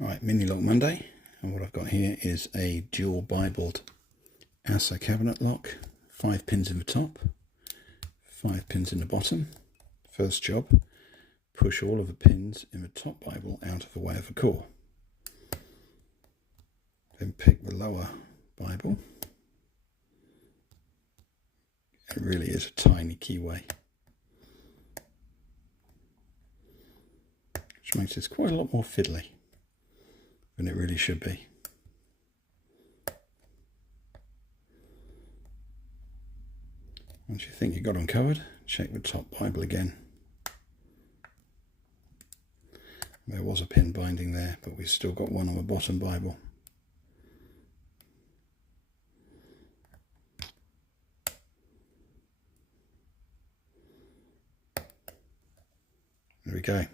Right, Mini Lock Monday, and what I've got here is a dual Bibled Assa cabinet lock, 5 pins in the top, 5 pins in the bottom. First job, push all of the pins in the top Bible out of the way of the core. Then pick the lower Bible. It really is a tiny keyway, which makes this quite a lot more fiddly than it really should be. Once you think you've got them covered, check the top Bible again. There was a pin binding there, but we've still got one on the bottom Bible. There we go.